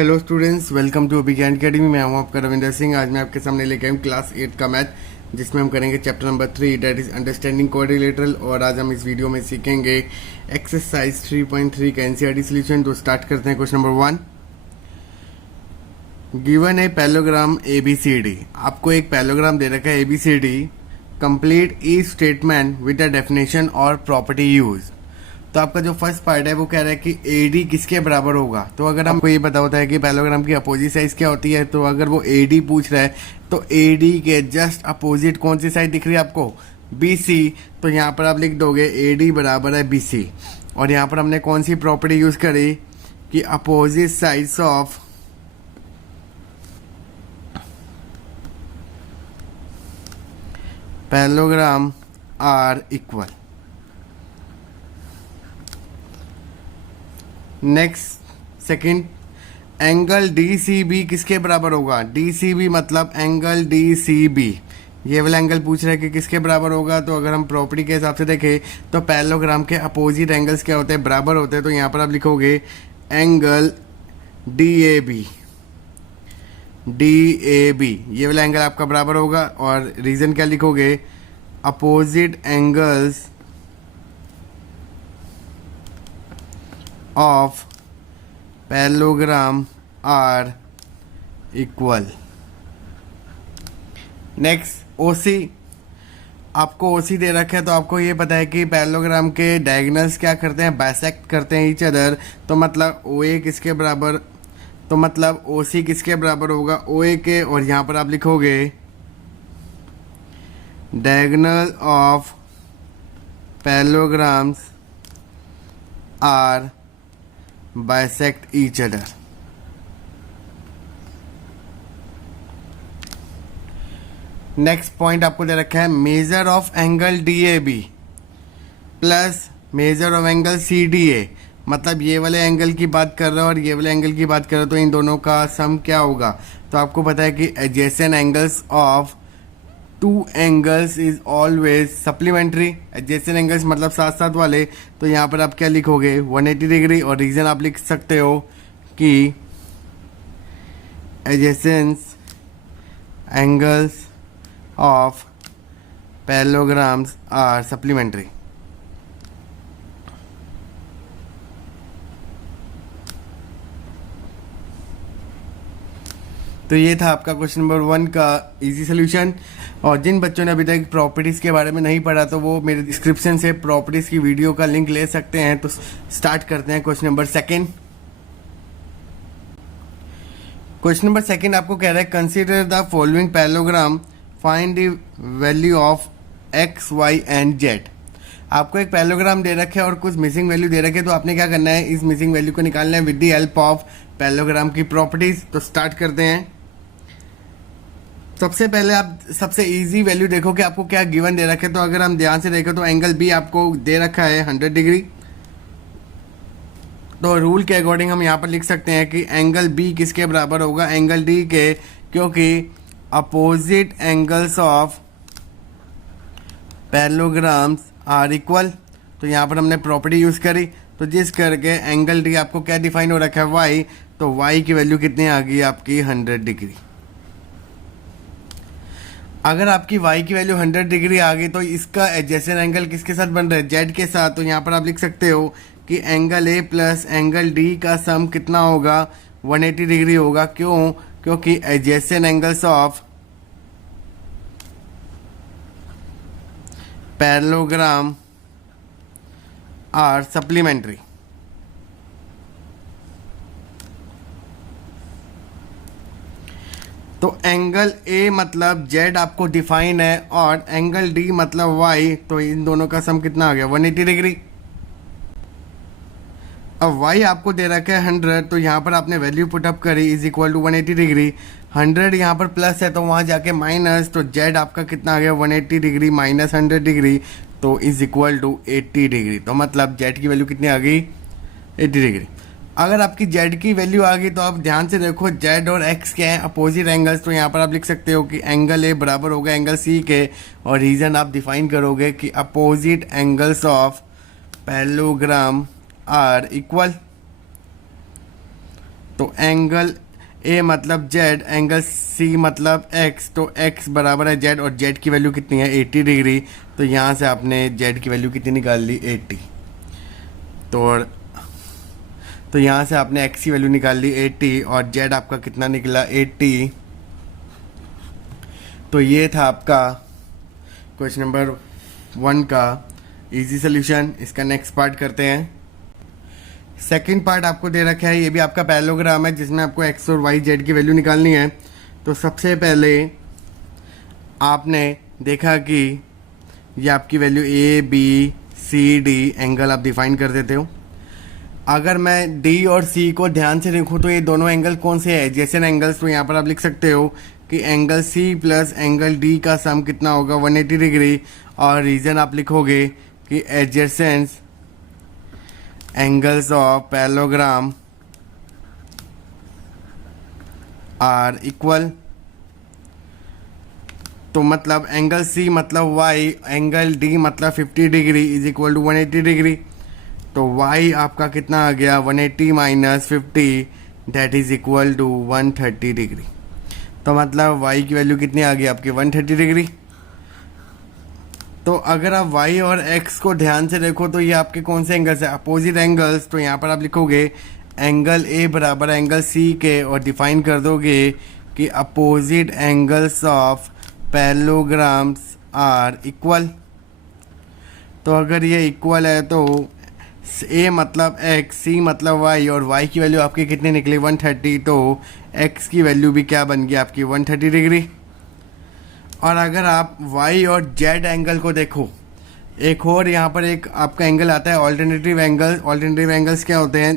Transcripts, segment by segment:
Hello students, welcome to अभी ज्ञान academy. मैं हूं आपका रविंदर सिंह। आज मैं आपके सामने लेके आया हूं क्लास 8 का मैथ, जिसमें हम करेंगे chapter number 3, that is understanding quadrilateral. और आज हम इस वीडियो में सीखेंगे एक्सरसाइज 3.3 का एनसीईआरटी सॉल्यूशन। तो स्टार्ट करते हैं। क्वेश्चन नंबर 1, गिवन ए पैलोग्राम ABCD। आपको एक पैलोग्राम दे रखा है ABCD। Complete each statement with the definition और प्रॉपर्टी यूज। तो आपका जो फर्स्ट पार्ट है वो कह रहा है कि AD किसके बराबर होगा। तो अगर हमको ये पता होता है कि पैलोग्राम की अपोजिट साइड क्या होती है, तो अगर वो AD पूछ रहा है तो AD के जस्ट अपोजिट कौन सी साइड दिख रही है आपको? BC। तो यहाँ पर आप लिख दोगे AD बराबर है BC। और यहाँ पर हमने कौन सी प्रॉपर्टी यूज करी कि opposite sides of parallelogram are equal. Next second, angle DCB किसके बराबर होगा? DCB मतलब एंगल DCB, ये वाला एंगल पूछ रहा है कि किसके बराबर होगा। तो अगर हम प्रॉपर्टी के हिसाब से देखें तो पैलोग्राम के अपोजिट एंगल्स क्या होते हैं? बराबर होते हैं। तो यहाँ पर आप लिखोगे एंगल DAB। ये वाला एंगल आपका बराबर होगा। और रीजन क्या लिखोगे? Opposite angles of parallelogram are equal. Next OC, आपको OC दे रखा है तो आपको ये पता है कि पैलोग्राम के डायगोनल्स क्या करते हैं? बाइसेक्ट करते हैं ईच अदर। तो मतलब OA किसके बराबर, तो मतलब OC किसके बराबर होगा? OA के। और यहाँ पर आप लिखोगे diagonal of parallelograms are bisect each other. Next point आपको दे रखा है मेजर ऑफ एंगल DAB प्लस मेजर ऑफ एंगल CDA। मतलब ये वाले एंगल की बात कर रहे हो और ये वाले एंगल की बात कर रहे हो, तो इन दोनों का सम क्या होगा? तो आपको पता है कि adjacent angles of two angles is always supplementary. Adjacent angles मतलब साथ साथ वाले। तो यहाँ पर आप क्या लिखोगे? 180 डिग्री। और रीजन आप लिख सकते हो कि adjacent angles of parallelograms are supplementary. तो ये था आपका क्वेश्चन नंबर 1 का इजी सोल्यूशन। और जिन बच्चों ने अभी तक प्रॉपर्टीज़ के बारे में नहीं पढ़ा तो वो मेरे डिस्क्रिप्शन से प्रॉपर्टीज़ की वीडियो का लिंक ले सकते हैं। तो स्टार्ट करते हैं क्वेश्चन नंबर 2। क्वेश्चन नंबर 2 आपको कह रहा है consider the following parallelogram, find the value of X, Y and Z। आपको एक पैलोग्राम दे रखे है और कुछ मिसिंग वैल्यू दे रखे, तो आपने क्या करना है? इस मिसिंग वैल्यू को निकालना है with the help of parallelogram की प्रॉपर्टीज। तो स्टार्ट करते हैं। सबसे पहले आप सबसे इजी वैल्यू देखो कि आपको क्या गिवन दे रखे। तो अगर हम ध्यान से देखें तो एंगल B आपको दे रखा है 100 डिग्री। तो रूल के अकॉर्डिंग हम यहाँ पर लिख सकते हैं कि एंगल B किसके बराबर होगा? एंगल D के, क्योंकि opposite angles of parallelograms are equal. तो यहाँ पर हमने प्रॉपर्टी यूज करी, तो जिस करके एंगल D आपको क्या डिफाइन हो रखा है? Y। तो Y की वैल्यू कितनी आ गई आपकी? 100 डिग्री। अगर आपकी Y की वैल्यू 100 डिग्री आ गई तो इसका एडजेसेंट एंगल किसके साथ बन रहा है? Z के साथ। तो यहाँ पर आप लिख सकते हो कि angle A plus angle D का सम कितना होगा? 180 डिग्री होगा। क्यों? क्योंकि adjacent angles of parallelogram are supplementary. तो एंगल A मतलब Z आपको डिफाइन है और एंगल D मतलब Y। तो इन दोनों का सम कितना आ गया? 180 डिग्री। अब Y आपको दे रखा है 100, तो यहाँ पर आपने वैल्यू पुटअप करी इज इक्वल टू 180 डिग्री। 100 यहाँ पर प्लस है तो वहाँ जाके माइनस, तो Z आपका कितना आ गया? 180 डिग्री माइनस 100 डिग्री, तो इज इक्वल टू 80 डिग्री। तो मतलब Z की वैल्यू कितनी आ गई? 80 डिग्री। अगर आपकी Z की वैल्यू आ गई तो आप ध्यान से देखो Z और X क्या है? Opposite angles. तो यहाँ पर आप लिख सकते हो कि एंगल A बराबर होगा एंगल C के। और रीजन आप डिफाइन करोगे कि opposite angles of parallelogram are equal. तो एंगल ए मतलब जेड, एंगल सी मतलब एक्स, तो एक्स बराबर है जेड और जेड की वैल्यू कितनी है 80 डिग्री। तो यहाँ से आपने जेड की वैल्यू कितनी निकाल ली 80। तो यहाँ से आपने एक्स की वैल्यू निकाल ली 80 और जेड आपका कितना निकला 80। तो ये था आपका क्वेश्चन नंबर 1 का इजी सोल्यूशन। इसका नेक्स्ट पार्ट करते हैं। सेकंड पार्ट आपको दे रखा है, ये भी आपका पैरेललोग्राम है जिसमें आपको एक्स और वाई जेड की वैल्यू निकालनी है। तो सबसे पहले आपने देखा कि ये आपकी value A B C D angle आप डिफाइन कर देते हो। अगर मैं डी और सी को ध्यान से देखूँ तो ये दोनों एंगल कौन से हैं एडजेसेंट एंगल्स। तो यहाँ पर आप लिख सकते हो कि angle C plus angle D का सम कितना होगा 180 डिग्री। और रीजन आप लिखोगे कि adjacent angles of parallelogram are equal. तो मतलब एंगल सी मतलब वाई, एंगल डी मतलब 50 degree is equal to 180 degree. तो y आपका कितना आ गया 180 minus 50 that is equal to 130 degree. तो मतलब y की वैल्यू कितनी आ गई आपकी 130 डिग्री। तो अगर आप y और x को ध्यान से देखो तो ये आपके कौन से एंगल्स है अपोजिट एंगल्स। तो यहाँ पर आप लिखोगे एंगल a बराबर एंगल c के और डिफाइन कर दोगे कि opposite angles of parallelograms are equal. तो अगर ये इक्वल है तो a मतलब x, c मतलब y और y की वैल्यू आपकी कितनी निकली 130। तो x की वैल्यू भी क्या बन गई आपकी 130 डिग्री। और अगर आप y और z एंगल को देखो, एक और यहाँ पर एक आपका एंगल आता है ऑल्टरनेटिव एंगल। ऑल्टरनेटिव एंगल्स क्या होते हैं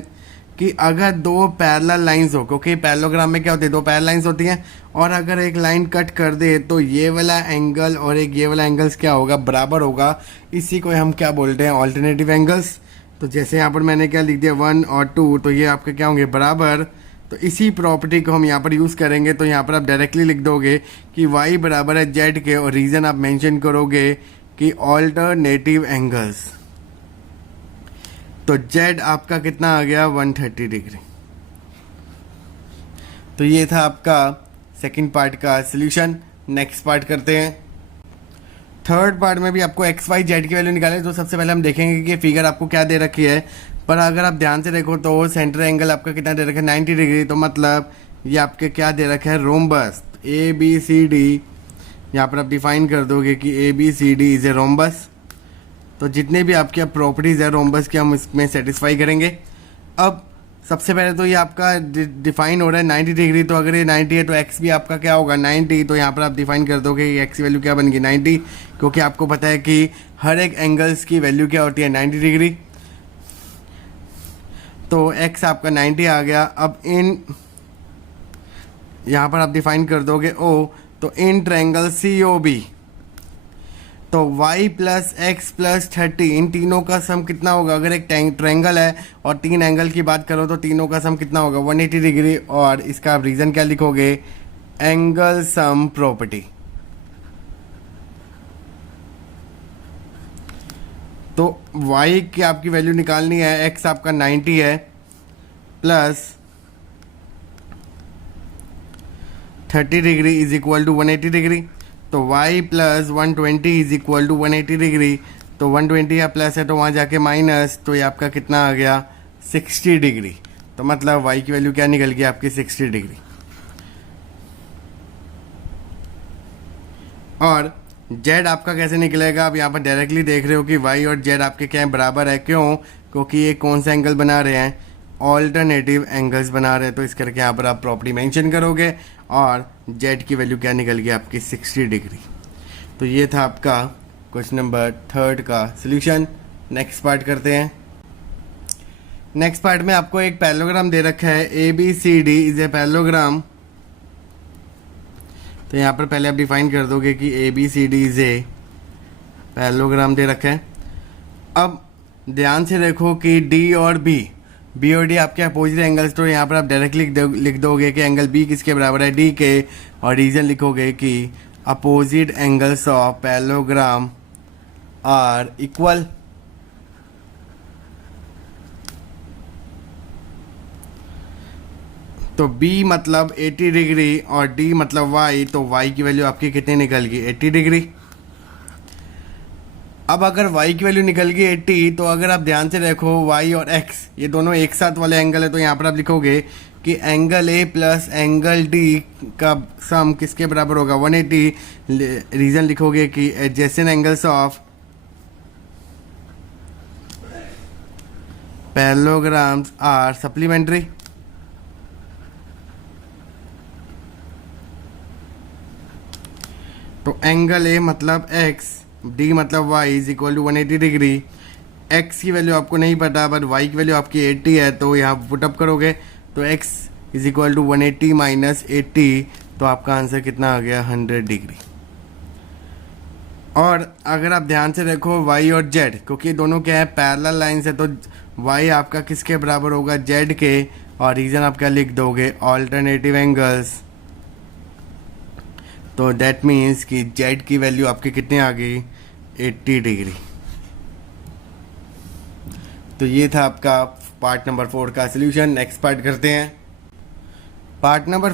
कि अगर दो पैरेलल लाइंस हो, क्योंकि पैरेललोग्राम में क्या होते हैं दो पैरेलल लाइंस होती हैं, और अगर एक लाइन कट कर दे तो ये वाला एंगल और एक ये वाला एंगल्स क्या होगा बराबर होगा। इसी को हम क्या बोलते हैं ऑल्टरनेटिव एंगल्स। तो जैसे यहाँ पर मैंने क्या लिख दिया 1 और 2, तो ये आपके क्या होंगे बराबर। तो इसी प्रॉपर्टी को हम यहाँ पर यूज़ करेंगे। तो यहाँ पर आप डायरेक्टली लिख दोगे कि y बराबर है z के और रीज़न आप मेंशन करोगे कि ऑल्टरनेटिव एंगल्स। तो z आपका कितना आ गया 130 डिग्री। तो ये था आपका सेकंड पार्ट का सॉल्यूशन। नेक्स्ट पार्ट करते हैं। थर्ड पार्ट में भी आपको एक्स वाई जेड की वैल्यू निकाले। तो सबसे पहले हम देखेंगे कि फिगर आपको क्या दे रखी है। पर अगर आप ध्यान से देखो तो सेंटर एंगल आपका कितना दे रखा है 90 डिग्री। तो मतलब ये आपके क्या दे रखा है rhombus A B C D. यहाँ पर आप डिफाइन कर दोगे कि A B C D is a rhombus. तो जितने भी आपके प्रॉपर्टीज है रोम्बस की हम इसमें सेटिस्फाई करेंगे। अब सबसे पहले तो ये आपका डिफाइन हो रहा है 90 डिग्री। तो अगर ये 90 है तो x भी आपका क्या होगा 90। तो यहाँ पर आप डिफाइन कर दोगे कि x की वैल्यू क्या बन गई 90, क्योंकि आपको पता है कि हर एक एंगल्स की वैल्यू क्या होती है 90 डिग्री। तो x आपका 90 आ गया। अब इन यहाँ पर आप डिफाइन कर दोगे o, तो इन ट्रायंगल COB तो y प्लस एक्स प्लस 30 इन तीनों का सम कितना होगा। अगर एक ट्रायंगल है और तीन एंगल की बात करो तो तीनों का सम कितना होगा 180 डिग्री। और इसका आप रीजन क्या लिखोगे एंगल सम प्रॉपर्टी। तो y की आपकी वैल्यू निकालनी है, x आपका 90 है plus 30 degree is equal to 180 degree. तो y plus 120 is equal to 180 degree. तो 120 या प्लस है तो वहाँ जाके माइनस, तो ये आपका कितना आ गया 60 डिग्री। तो मतलब y की वैल्यू क्या निकल गई आपकी 60 डिग्री। और z आपका कैसे निकलेगा, आप यहाँ पर डायरेक्टली देख रहे हो कि y और z आपके क्या बराबर है। क्यों, क्योंकि ये कौन सा एंगल बना रहे हैं ऑल्टरनेटिव एंगल्स बना रहे हैं। तो इस करके यहाँ पर आप प्रॉपर्टी मेंशन करोगे और z की वैल्यू क्या निकल गई आपकी 60 डिग्री। तो ये था आपका क्वेश्चन नंबर थर्ड का सॉल्यूशन। नेक्स्ट पार्ट करते हैं। नेक्स्ट पार्ट में आपको एक पैरेललोग्राम दे रखा है A B C D is a parallelogram. तो यहाँ पर पहले आप डिफाइन कर दोगे कि A B C D is a parallelogram दे रखा है। अब ध्यान से देखो कि डी और बी और डी आपके अपोजिट एंगल्स। तो यहाँ पर आप डायरेक्टली लिख दोगे कि एंगल बी किसके बराबर है डी के, और रीजन लिखोगे कि opposite angles of parallelogram are equal. तो B मतलब 80 डिग्री और D मतलब Y, तो Y की वैल्यू आपकी कितनी निकल गई 80 डिग्री। अब अगर Y की वैल्यू निकल गई 80, तो अगर आप ध्यान से देखो Y और X ये दोनों एक साथ वाले एंगल है, तो यहाँ पर आप लिखोगे कि angle A plus angle D का सम किसके बराबर होगा 180। रीजन लिखोगे कि adjacent angles of parallelograms are supplementary. तो एंगल ए मतलब x, डी मतलब y is equal to 180 degree. x की वैल्यू आपको नहीं पता बट y की वैल्यू आपकी 80 है, तो यहाँ पुटअप करोगे तो x is equal to 180 minus 80, तो आपका आंसर कितना आ गया 100 डिग्री। और अगर आप ध्यान से देखो y और z, क्योंकि ये दोनों क्या है पैरेलल लाइंस है, तो y आपका किसके बराबर होगा z के, और रीजन आप क्या लिख दोगे ऑल्टरनेटिव एंगल्स। तो दैट मीन्स कि z की वैल्यू आपकी कितनी आ गई 80 डिग्री। तो ये था आपका पार्ट नंबर 4 का सॉल्यूशन। नेक्स्ट पार्ट करते हैं। पार्ट नंबर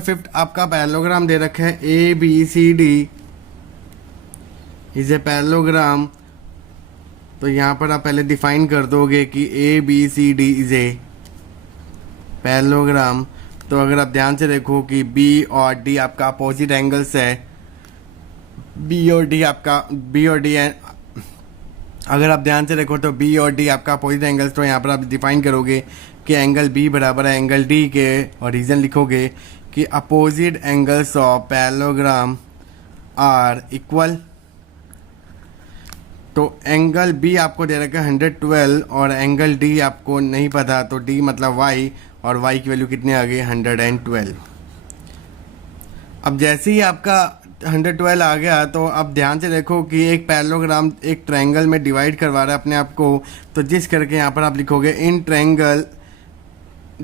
5 आपका पैरेललोग्राम दे रखा है A B C D is a parallelogram. तो यहाँ पर आप पहले डिफाइन कर दोगे कि A B C D is a parallelogram. तो अगर आप ध्यान से देखो कि B और D आपका अपोजिट एंगल्स है, B और D अगर आप ध्यान से देखो तो B और D आपका अपोजिट एंगल्स, तो यहाँ पर आप डिफाइन करोगे कि एंगल B बराबर है एंगल D के, और रीज़न लिखोगे कि opposite angles of parallelogram are equal. तो एंगल B आपको दे रखा है 112 और एंगल D आपको नहीं पता, तो D मतलब Y, और y की वैल्यू कितनी आ गई 112। अब जैसे ही आपका 112 आ गया, तो अब ध्यान से देखो कि एक पैरेललोग्राम एक ट्रायंगल में डिवाइड करवा रहा है अपने आप को। तो जिस करके यहाँ पर आप लिखोगे इन ट्रायंगल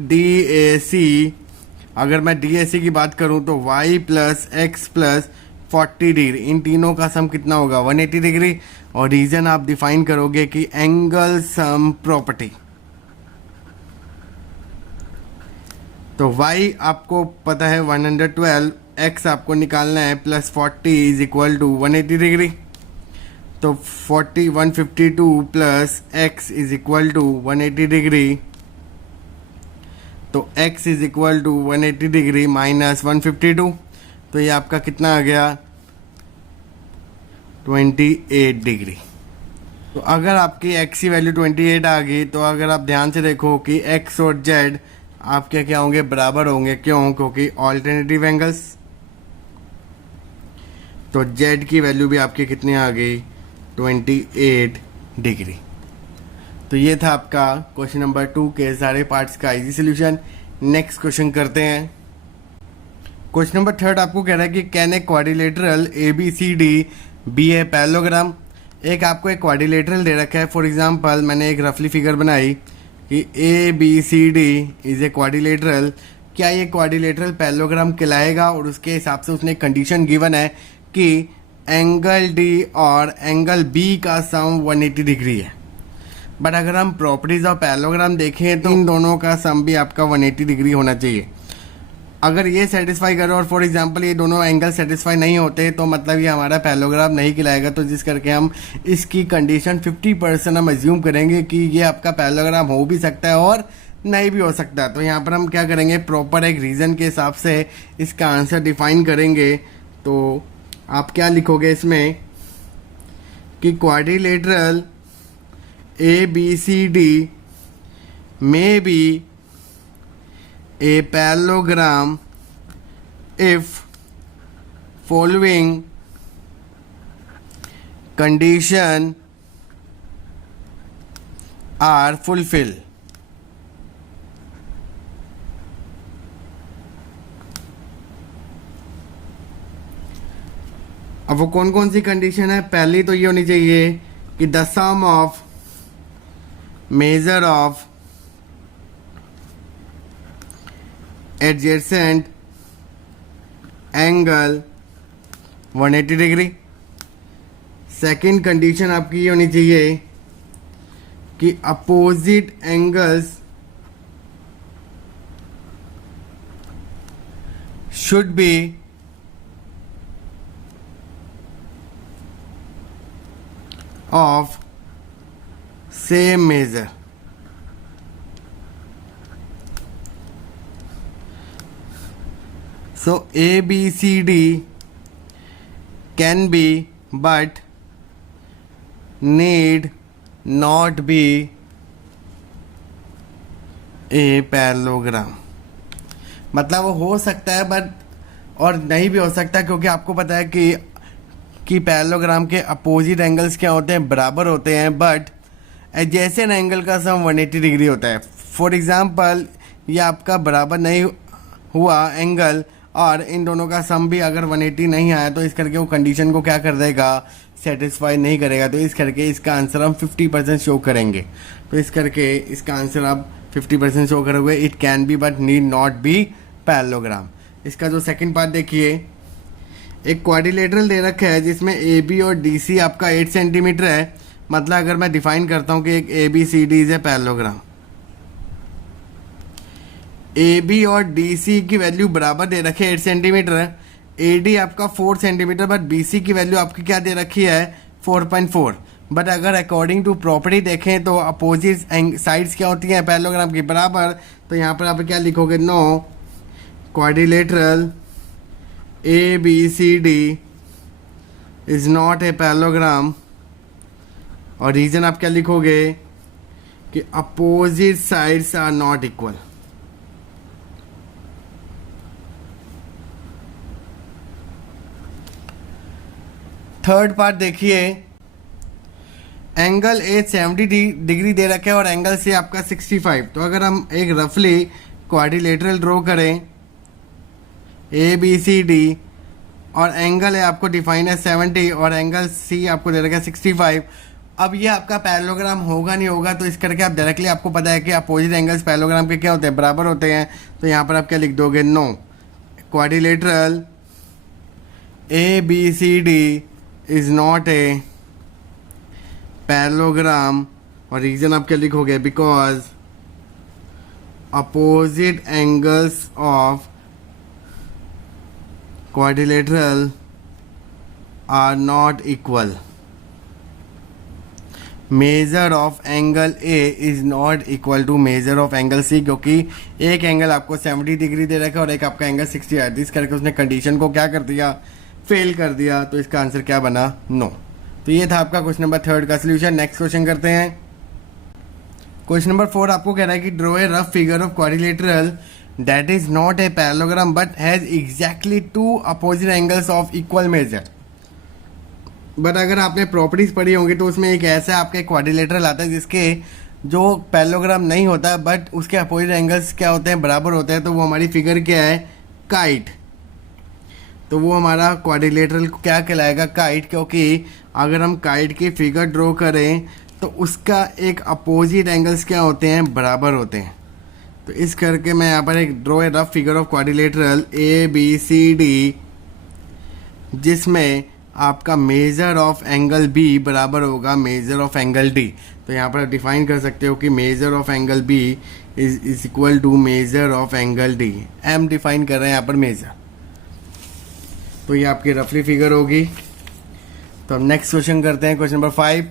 DAC, अगर मैं DAC की बात करूँ तो y plus x plus 40 degree, इन तीनों का सम कितना होगा 180 डिग्री। और रीजन आप डिफाइन करोगे कि एंगल सम प्रॉपर्टी। तो y आपको पता है 112, x आपको निकालना है plus 40 is equal to 180 degree. तो 152 plus x is equal to 180 degree. तो x is equal to 180 degree minus 152, तो ये आपका कितना आ गया 28 डिग्री। तो अगर आपकी x की वैल्यू 28 आ गई, तो अगर आप ध्यान से देखो कि x और z आपके क्या होंगे बराबर होंगे, क्यों? क्योंकि ऑल्टरनेटिव एंगल्स। तो z की वैल्यू भी आपकी कितनी आ गई 28 डिग्री। तो ये था आपका क्वेश्चन नंबर 2 के सारे पार्ट्स का इजी सॉल्यूशन। नेक्स्ट क्वेश्चन करते हैं। क्वेश्चन नंबर 3 आपको कह रहा है कि can a quadrilateral ABCD be a parallelogram. एक आपको एक क्वाड्रिलेटरल दे रखा है। फॉर एग्जांपल मैंने एक रफली फिगर बनाई कि ABCD इज ए क्वाड्रिलेटरल। क्या ये क्वाड्रिलेटरल पैरेललोग्राम कहलाएगा? और उसके हिसाब से उसने कंडीशन गिवन है कि एंगल D और एंगल B का सम 180 डिग्री है। बट अगर हम प्रॉपर्टीज ऑफ पैरेललोग्राम देखें तो इन दोनों का सम भी आपका 180 डिग्री होना चाहिए। अगर ये सेटिस्फाई करे और फॉर एग्जांपल ये दोनों एंगल सेटिस्फाई नहीं होते, तो मतलब ये हमारा पैरेललोग्राम नहीं कहलाएगा। तो जिस करके हम इसकी कंडीशन 50% हम अज्यूम करेंगे कि ये आपका पैरेललोग्राम हो भी सकता है और नहीं भी हो सकता। तो यहाँ पर हम क्या करेंगे, प्रॉपर एक रीज़न के हिसाब से इसका आंसर डिफाइन करेंगे। तो आप क्या लिखोगे इसमें कि quadrilateral ABCD may be a parallelogram if following condition are fulfilled. अब वो कौन कौन सी कंडीशन है? पहली तो ये होनी चाहिए कि the sum of measure of adjacent angle 180 degree. Second condition आपकी ये होनी चाहिए कि opposite angles should be of same measure. So ABCD can be but need not be a parallelogram. मतलब वो हो सकता है बट और नहीं भी हो सकता, क्योंकि आपको पता है कि पैरेललोग्राम के अपोजिट एंगल्स क्या होते हैं, बराबर होते हैं, बट एडजेसेंट एंगल का सम 180 डिग्री होता है. फॉर एग्जांपल ये आपका बराबर नहीं हुआ एंगल और इन दोनों का सम भी अगर 180 नहीं आया तो इस करके वो कंडीशन को क्या कर देगा, सेटिस्फाई नहीं करेगा. तो इस करके इसका आंसर हम 50% शो करेंगे. तो इस करके इसका आंसर आप 50% शो करोगे. It can be but need not be parallelogram. इसका जो सेकंड पार्ट देखिए, एक क्वाड्रिलेटरल दे रखा है जिसमें ए बी और डी सी आपका 8 सेंटीमीटर है. मतलब अगर मैं डिफाइन करता हूं कि एक A B C D is a parallelogram, A B और डी सी की वैल्यू बराबर दे रखी है 8 सेंटीमीटर. ए डी आपका 4 सेंटीमीटर बट बी सी की वैल्यू आपकी क्या दे रखी है 4.4. बट अगर अकॉर्डिंग टू प्रॉपर्टी देखें तो अपोजिट साइड्स क्या होती हैं पैरेललोग्राम की, बराबर. तो यहाँ पर आप क्या लिखोगे, no quadrilateral A B C D is not a parallelogram. और रीजन आप क्या लिखोगे कि opposite sides are not equal. Third part देखिए, एंगल ए 70 डिग्री दे रखे और एंगल से आपका 65. तो अगर हम एक रफली क्वाड्रिलेटरल ड्रॉ करें ए बी सी डी और एंगल है आपको डिफाइन है 70 और एंगल सी आपको दे रखा है 65. अब ये आपका पैरेललोग्राम होगा नहीं होगा, तो इस करके आप डायरेक्टली आपको पता है कि अपोजिट एंगल्स पैरेललोग्राम के क्या होते हैं, बराबर होते हैं. तो यहाँ पर आप क्या लिख दोगे, no quadrilateral A B C D is not a parallelogram. और रीजन आप क्या लिखोगे, because opposite angles of quadrilateral are not equal. Measure of angle A is not equal to measure of angle C, क्योंकि एक angle आपको 70 degree दे रखा है और एक आपका एंगल 60 है. इस करके उसने कंडीशन को क्या कर दिया, फेल कर दिया. तो इसका आंसर क्या बना, नो. तो ये था आपका क्वेश्चन नंबर 3 का सोल्यूशन. नेक्स्ट क्वेश्चन करते हैं. क्वेश्चन नंबर 4 आपको कह रहा है कि draw a rough figure of quadrilateral that is not a parallelogram but has exactly 2 opposite angles of equal major. But अगर आपने प्रॉपर्टीज पढ़ी होंगी तो उसमें एक ऐसा आपका क्वाड्रिलेटरल आता है जिसके जो पैरेललोग्राम नहीं होता बट उसके अपोजिट एंगल्स क्या होते हैं, बराबर होते हैं. तो वो हमारी फिगर क्या है, काइट. तो वो हमारा क्वाड्रिलेटरल क्या कहलाएगा, काइट. क्योंकि अगर हम काइट की फिगर ड्रॉ करें तो उसका एक अपोजिट एंगल्स क्या होते हैं, बराबर होते हैं. तो इस करके मैं यहाँ पर एक draw a rough figure of quadrilateral A B C D जिसमें आपका मेजर ऑफ एंगल बी बराबर होगा मेजर ऑफ एंगल डी. तो यहाँ पर आप डिफाइन कर सकते हो कि measure of angle B is equal to measure of angle D. एम डिफाइन कर रहे हैं यहाँ पर मेजर. तो ये आपकी रफली फिगर होगी. तो हम नेक्स्ट क्वेश्चन करते हैं. Question number 5,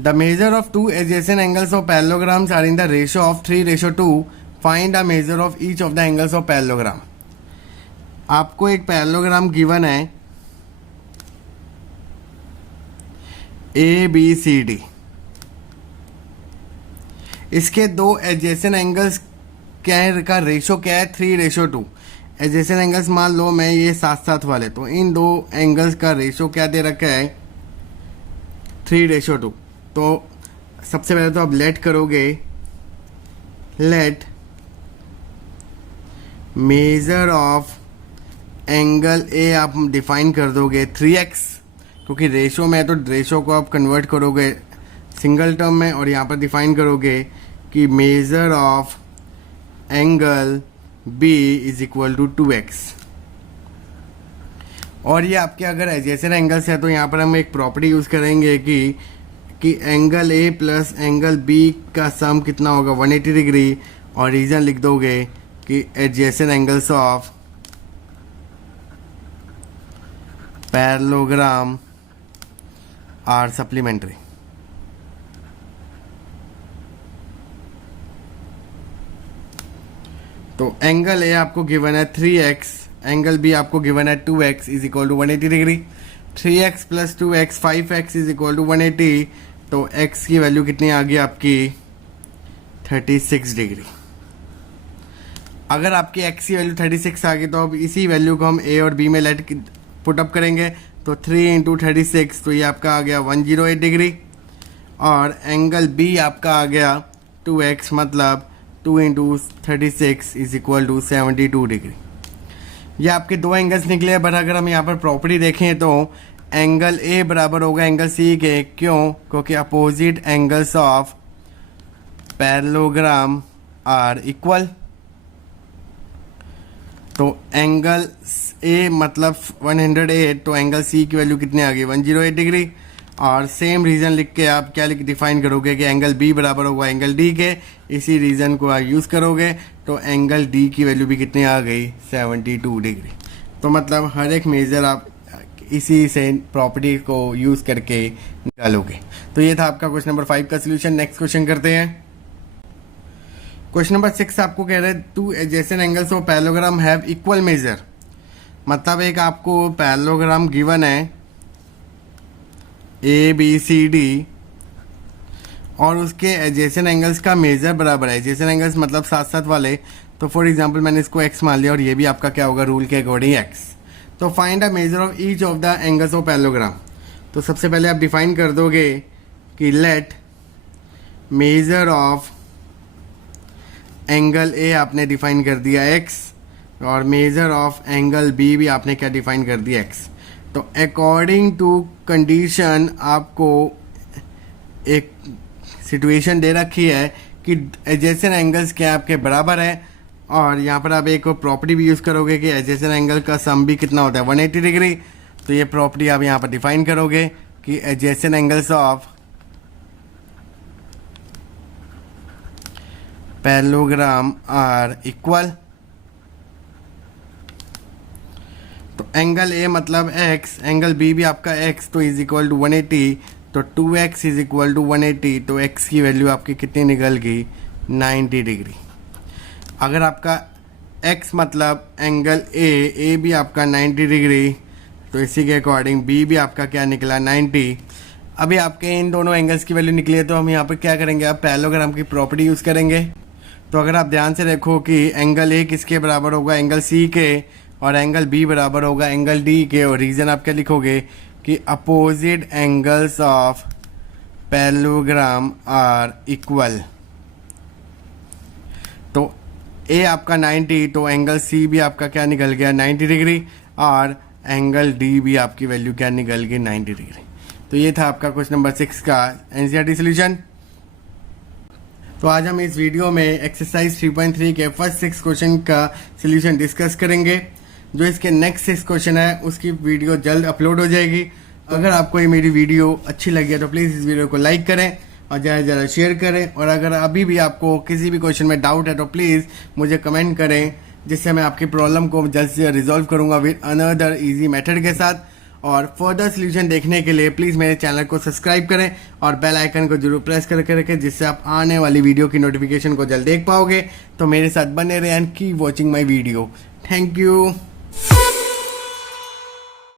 the measure of 2 adjacent angles of parallelograms are in the ratio of 3:2. Find the measure of each of the angles of parallelogram. आपको एक पैरेललोग्राम गिवन है ए बी सी डी. इसके दो adjacent angles क्या है, का ratio क्या है, 3:2. एडजेसेंट एंगल्स मान लो मैं ये साथ साथ वाले, तो इन दो एंगल्स का रेशो क्या दे रखा है, 3:2. तो सबसे पहले तो आप लेट करोगे, let measure of angle A आप डिफाइन कर दोगे 3x, क्योंकि रेशो में है तो रेशो को आप कन्वर्ट करोगे सिंगल टर्म में और यहाँ पर डिफाइन करोगे कि measure of angle B is equal to 2x. और ये आपके अगर एडजेसेंट एंगल्स है तो यहाँ पर हम एक प्रॉपर्टी यूज़ करेंगे कि angle A plus angle B का सम कितना होगा 180 डिग्री. और रीजन लिख दोगे कि adjacent angles of parallelogram are supplementary. तो एंगल ए आपको गिवन है 3x, एंगल बी आपको गिवन है 2x is equal to 180 degree. 3x plus 2x 5x is equal to 180, तो x की वैल्यू कितनी आ गई आपकी 36 डिग्री। अगर आपकी x की वैल्यू 36 आ गई तो अब इसी वैल्यू को हम a और b में लेट पुट अप करेंगे, तो 3 इंटू 36, तो ये आपका आ गया 108 डिग्री। और एंगल b आपका आ गया 2x, मतलब 2 into 36 is equal to 72 degree. ये आपके दो एंगल्स निकले। बट अगर हम यहाँ पर प्रॉपर्टी देखें तो एंगल ए बराबर होगा एंगल सी के। क्यों? क्योंकि opposite angles of parallelogram are equal. तो एंगल ए मतलब 108, तो एंगल सी की वैल्यू कितनी आ गई 108 डिग्री। और सेम रीज़न लिख के आप क्या डिफाइन करोगे कि एंगल बी बराबर होगा एंगल डी के। इसी रीज़न को आप यूज़ करोगे तो एंगल डी की वैल्यू भी कितनी आ गई 72 डिग्री। तो मतलब हर एक मेजर आप इसी से प्रॉपर्टी को यूज़ करके निकालोगे। तो ये था आपका क्वेश्चन नंबर 5 का सोल्यूशन। नेक्स्ट क्वेश्चन करते हैं। क्वेश्चन नंबर 6 आपको कह रहे हैं two adjacent angles of parallelogram have equal major. मतलब एक आपको पैरेललोग्राम गिवन है ए बी सी डी और उसके एडजेसेंट एंगल्स का मेजर बराबर है। एडजेसेंट एंगल्स मतलब साथ साथ वाले। तो फॉर एग्जांपल मैंने इसको x मान लिया और ये भी आपका क्या होगा रूल के अकॉर्डिंग x। तो find a measure of each of the angles of parallelogram. तो सबसे पहले आप डिफाइन कर दोगे कि let measure of angle A आपने डिफाइन कर दिया x और मेजर ऑफ एंगल बी भी आपने क्या डिफाइन कर दिया x। तो अकॉर्डिंग टू कंडीशन आपको एक सिचुएशन दे रखी है कि एडजेसेंट एंगल्स क्या आपके बराबर है। और यहाँ पर आप एक प्रॉपर्टी भी यूज़ करोगे कि एडजेसेंट एंगल का सम भी कितना होता है 180 डिग्री। तो ये प्रॉपर्टी आप यहाँ पर डिफाइन करोगे कि adjacent angles of parallelogram are equal. तो एंगल ए मतलब x, एंगल बी भी आपका x, तो इज इक्वल टू 180। तो 2x इज इक्वल टू 180, तो x की वैल्यू आपकी कितनी निकल गई 90 डिग्री। अगर आपका x मतलब एंगल ए भी आपका 90 डिग्री, तो इसी के अकॉर्डिंग b भी आपका क्या निकला 90। अभी आपके इन दोनों एंगल्स की वैल्यू निकली है, तो हम यहाँ पर क्या करेंगे, आप पैरेललोग्राम की प्रॉपर्टी यूज़ करेंगे। तो अगर आप ध्यान से देखो कि एंगल ए किसके बराबर होगा एंगल सी के और एंगल बी बराबर होगा एंगल डी के। और रीज़न आप क्या लिखोगे कि opposite angles of parallelogram are equal. तो ए आपका 90, तो एंगल सी भी आपका क्या निकल गया 90 डिग्री और एंगल डी भी आपकी वैल्यू क्या निकल गई 90 डिग्री। तो ये था आपका क्वेश्चन नंबर 6 का एनसीईआरटी सोल्यूशन। तो आज हम इस वीडियो में एक्सरसाइज 3.3 के फर्स्ट 6 क्वेश्चन का सोल्यूशन डिस्कस करेंगे। जो इसके नेक्स्ट 6 क्वेश्चन है उसकी वीडियो जल्द अपलोड हो जाएगी। अगर आपको ये मेरी वीडियो अच्छी लगी है तो प्लीज़ इस वीडियो को लाइक करें और ज़्यादा से ज़्यादा शेयर करें। और अगर अभी भी आपको किसी भी क्वेश्चन में डाउट है तो प्लीज़ मुझे कमेंट करें, जिससे मैं आपकी प्रॉब्लम को जल्द से रिजॉल्व करूँगा विद अनदर ईजी मेथड के साथ। और फर्दर सोल्यूशन देखने के लिए प्लीज़ मेरे चैनल को सब्सक्राइब करें और बेल आइकन को जरूर प्रेस करके रखें, जिससे आप आने वाली वीडियो की नोटिफिकेशन को जल्द देख पाओगे। तो मेरे साथ बने रहें and keep watching my video. Thank you.